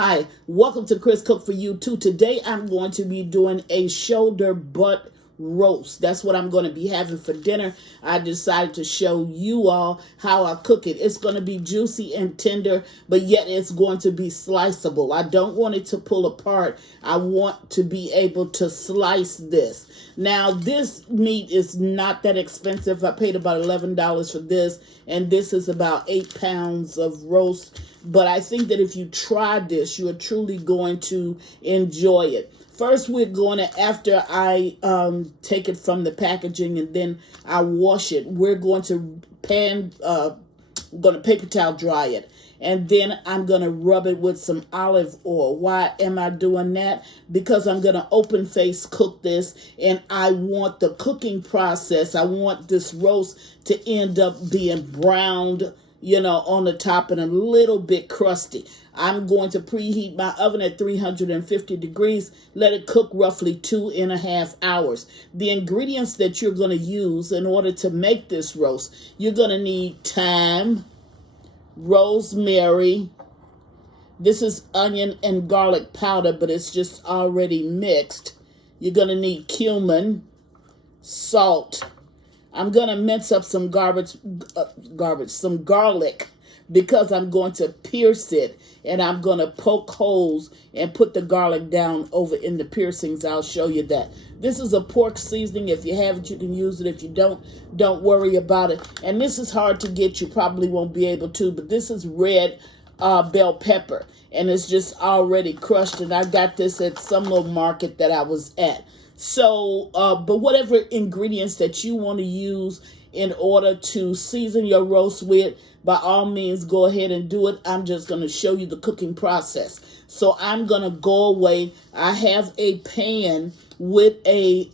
Hi, welcome to Chris Cook for You Too. Today I'm going to be doing a shoulder butt roast. That's what I'm going to be having for dinner. I decided to show you all how I cook it. It's going to be juicy and tender, but yet it's going to be sliceable. I don't want it to pull apart. I want to be able to slice this. Now, this meat is not that expensive. I paid about $11 for this, and this is about 8 pounds of roast. But I think that if you try this, you are truly going to enjoy it. First, we're going to, after I take it from the packaging and then I wash it, we're going to paper towel dry it. And then I'm going to rub it with some olive oil. Why am I doing that? Because I'm going to open face cook this, and I want the cooking process. I want this roast to end up being browned, on the top and a little bit crusty. I'm going to preheat my oven at 350 degrees. Let it cook roughly 2.5 hours. The ingredients that you're going to use in order to make this roast, you're going to need thyme, rosemary. This is onion and garlic powder, but it's just already mixed. You're going to need cumin, salt. I'm going to mince up some some garlic, because I'm going to pierce it, and I'm going to poke holes and put the garlic down over in the piercings. I'll show you that. This is a pork seasoning. If you have it, you can use it. If you don't worry about it. And this is hard to get. You probably won't be able to, but this is red bell pepper, and it's just already crushed, and I got this at some little market that I was at. So, but whatever ingredients that you want to use in order to season your roast with, by all means, go ahead and do it. I'm just going to show you the cooking process. So I'm going to go away. I have a pan with a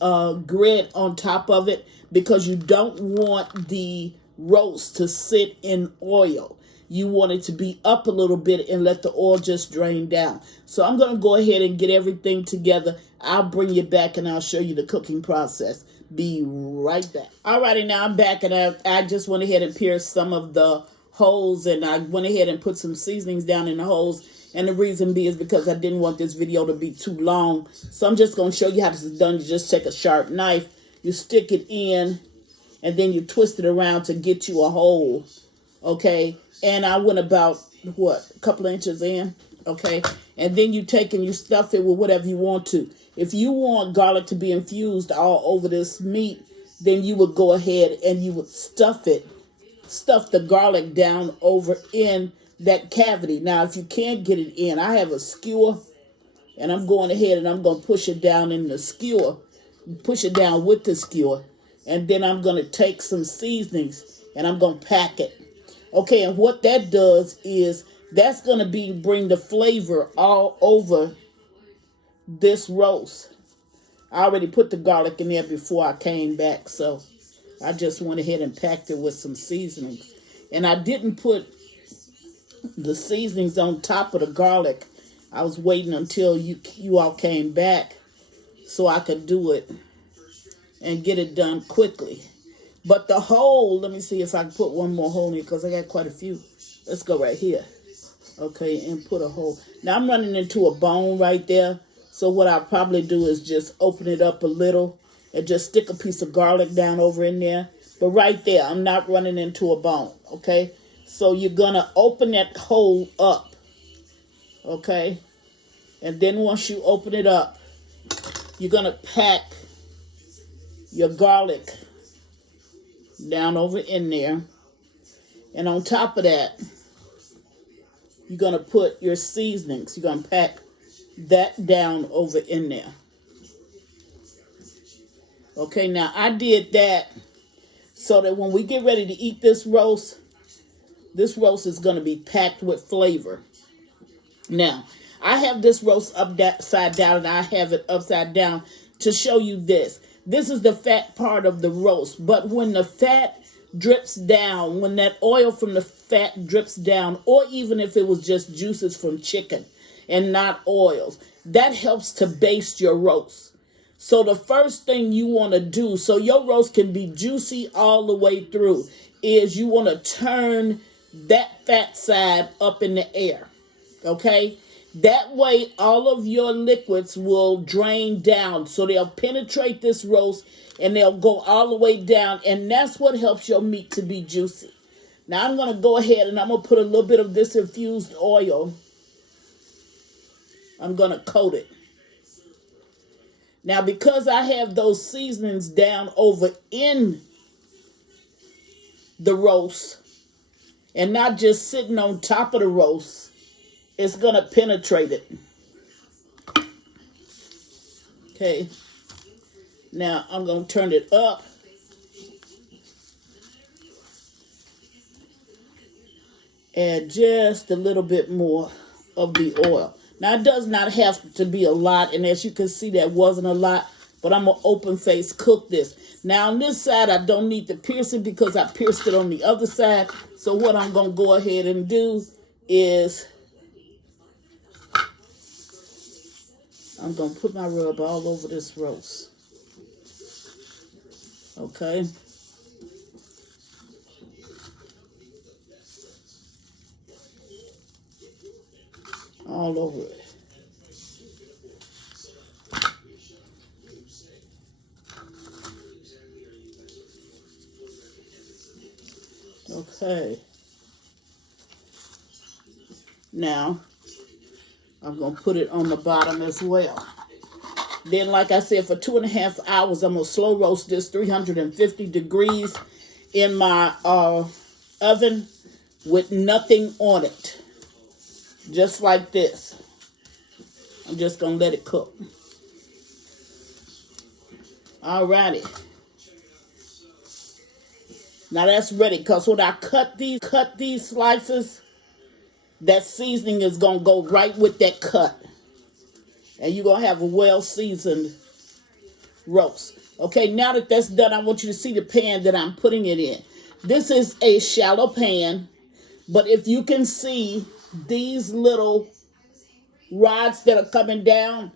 grid on top of it, because you don't want the roast to sit in oil. You want it to be up a little bit and let the oil just drain down. So I'm going to go ahead and get everything together. I'll bring you back and I'll show you the cooking process. Be right back. Alrighty, now I'm back, and I just went ahead and pierced some of the holes, and I went ahead and put some seasonings down in the holes. And the reason is because I didn't want this video to be too long. So I'm just going to show you how this is done. You just take a sharp knife, you stick it in, and then you twist it around to get you a hole. Okay, and I went about, a couple of inches in, okay? And then you take and you stuff it with whatever you want to. If you want garlic to be infused all over this meat, then you would go ahead and you would stuff the garlic down over in that cavity. Now, if you can't get it in, I have a skewer, and I'm going ahead and I'm going to push it down in the skewer, push it down with the skewer, and then I'm going to take some seasonings and I'm going to pack it. Okay, and what that does is that's going to bring the flavor all over this roast. I already put the garlic in there before I came back, so I just went ahead and packed it with some seasonings. And I didn't put the seasonings on top of the garlic. I was waiting until you all came back so I could do it and get it done quickly. But the hole, let me see if I can put one more hole in it, because I got quite a few. Let's go right here. Okay, and put a hole. Now I'm running into a bone right there. So what I'll probably do is just open it up a little and just stick a piece of garlic down over in there. But right there, I'm not running into a bone, okay? So you're going to open that hole up, okay? And then once you open it up, you're going to pack your garlic down over in there. And on top of that, you're going to put your seasonings. You're going to pack that down over in there. Okay, now I did that so that when we get ready to eat this roast is going to be packed with flavor. Now, I have this roast upside down, and I have it upside down to show you this. This is the fat part of the roast, but when the fat drips down, when that oil from the fat drips down, or even if it was just juices from chicken and not oils, that helps to baste your roast. So the first thing you want to do, so your roast can be juicy all the way through, is you want to turn that fat side up in the air, okay? That way, all of your liquids will drain down. So they'll penetrate this roast and they'll go all the way down. And that's what helps your meat to be juicy. Now I'm going to go ahead and I'm going to put a little bit of this infused oil. I'm going to coat it. Now, because I have those seasonings down over in the roast and not just sitting on top of the roast, it's going to penetrate it. Okay. Now, I'm going to turn it up. Add just a little bit more of the oil. Now, it does not have to be a lot, and as you can see, that wasn't a lot, but I'm going to open face cook this. Now, on this side, I don't need to pierce it because I pierced it on the other side. So what I'm going to go ahead and do is I'm going to put my rub all over this roast. Okay. All over it. Okay. Now, I'm going to put it on the bottom as well. Then, like I said, for 2.5 hours, I'm going to slow roast this 350 degrees in my oven with nothing on it. Just like this. I'm just going to let it cook. Alrighty. Now that's ready, because when I cut these slices, that seasoning is going to go right with that cut. And you're going to have a well-seasoned roast. Okay, now that that's done, I want you to see the pan that I'm putting it in. This is a shallow pan, but if you can see these little rods that are coming down,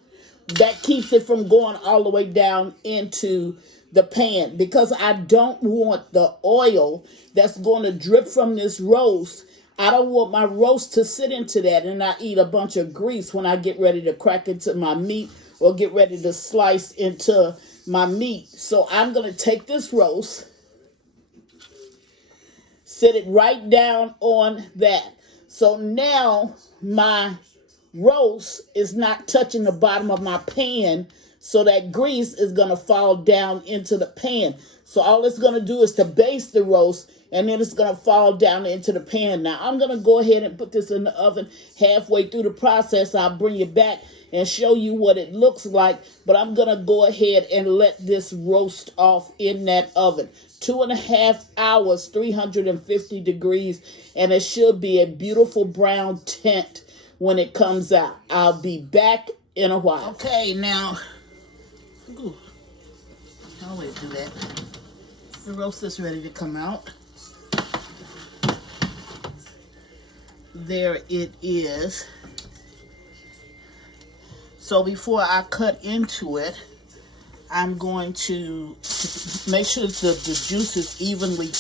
that keeps it from going all the way down into the pan, because I don't want the oil that's going to drip from this roast. I don't want my roast to sit into that and I eat a bunch of grease when I get ready to crack into my meat or get ready to slice into my meat. So I'm going to take this roast, set it right down on that. So now my roast is not touching the bottom of my pan, so that grease is going to fall down into the pan. So all it's going to do is to baste the roast, and then it's going to fall down into the pan. Now, I'm going to go ahead and put this in the oven. Halfway through the process, I'll bring you back and show you what it looks like. But I'm going to go ahead and let this roast off in that oven. 2.5 hours, 350 degrees, and it should be a beautiful brown tint when it comes out. I'll be back in a while. Okay, now, I'll wait to do that. The roast is ready to come out. There it is. So before I cut into it, I'm going to make sure that the juices evenly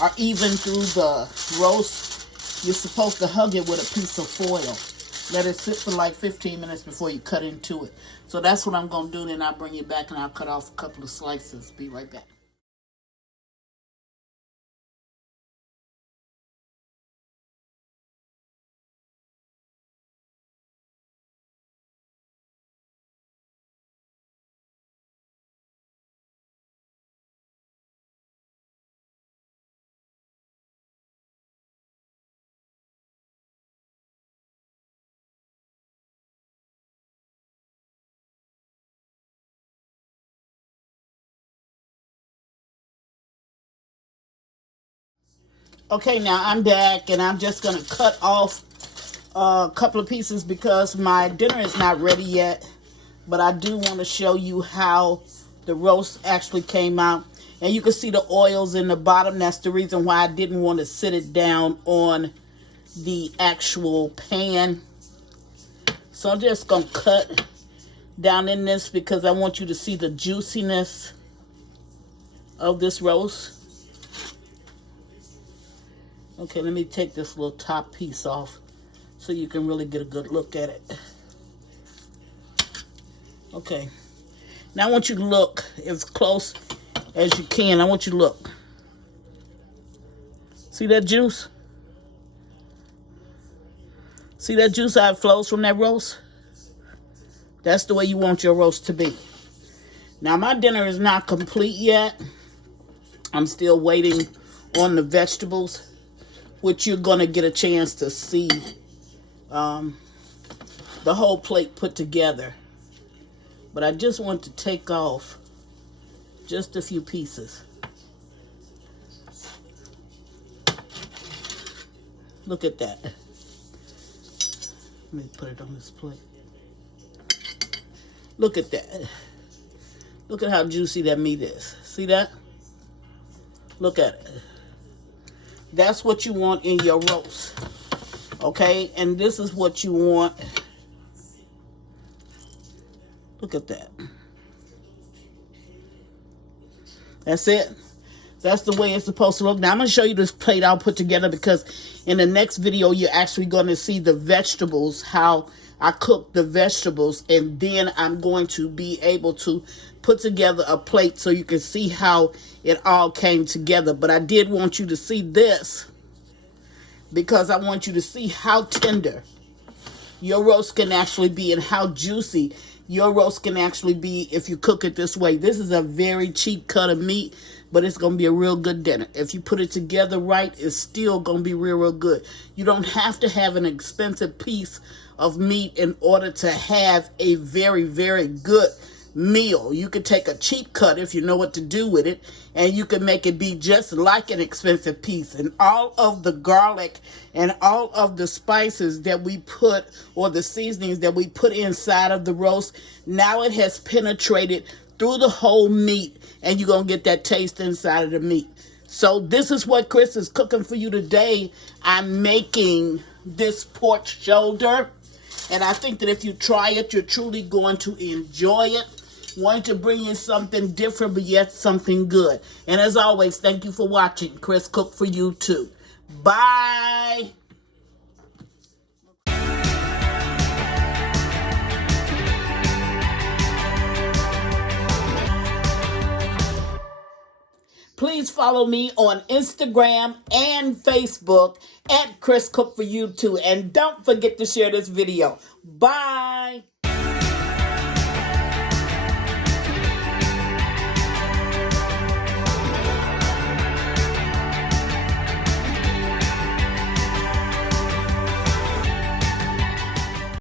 are even through the roast. You're supposed to hug it with a piece of foil. Let it sit for like 15 minutes before you cut into it. So that's what I'm going to do. Then I'll bring you back and I'll cut off a couple of slices. Be right back. Okay, now I'm back and I'm just going to cut off a couple of pieces because my dinner is not ready yet. But I do want to show you how the roast actually came out. And you can see the oils in the bottom. That's the reason why I didn't want to sit it down on the actual pan. So I'm just going to cut down in this because I want you to see the juiciness of this roast. Okay, let me take this little top piece off so you can really get a good look at it. Okay. Now I want you to look as close as you can. I want you to look. See that juice? See that juice, how it flows from that roast? That's the way you want your roast to be. Now, my dinner is not complete yet. I'm still waiting on the vegetables, which you're going to get a chance to see the whole plate put together. But I just want to take off just a few pieces. Look at that. Let me put it on this plate. Look at that. Look at how juicy that meat is. See that? Look at it. That's what you want in your roast. Okay? And this is what you want. Look at that. That's it. That's the way it's supposed to look. Now, I'm going to show you this plate I'll put together because in the next video, you're actually going to see the vegetables, how I cook the vegetables, and then I'm going to be able to put together a plate so you can see how it all came together. But I did want you to see this because I want you to see how tender your roast can actually be and how juicy your roast can actually be if you cook it this way. This is a very cheap cut of meat, but it's going to be a real good dinner. If you put it together right, it's still going to be real, real good. You don't have to have an expensive piece of meat in order to have a very, very good meal. You could take a cheap cut if you know what to do with it, and you can make it be just like an expensive piece. And all of the garlic and all of the spices that we put, or the seasonings that we put inside of the roast, now it has penetrated through the whole meat, and you're going to get that taste inside of the meat. So this is what Chris is cooking for you today. I'm making this pork shoulder, and I think that if you try it, you're truly going to enjoy it. Wanted to bring you something different, but yet something good. And as always, thank you for watching. Chris Cook for you too. Bye. Please follow me on Instagram and Facebook at Chris Cook for you too. And don't forget to share this video. Bye.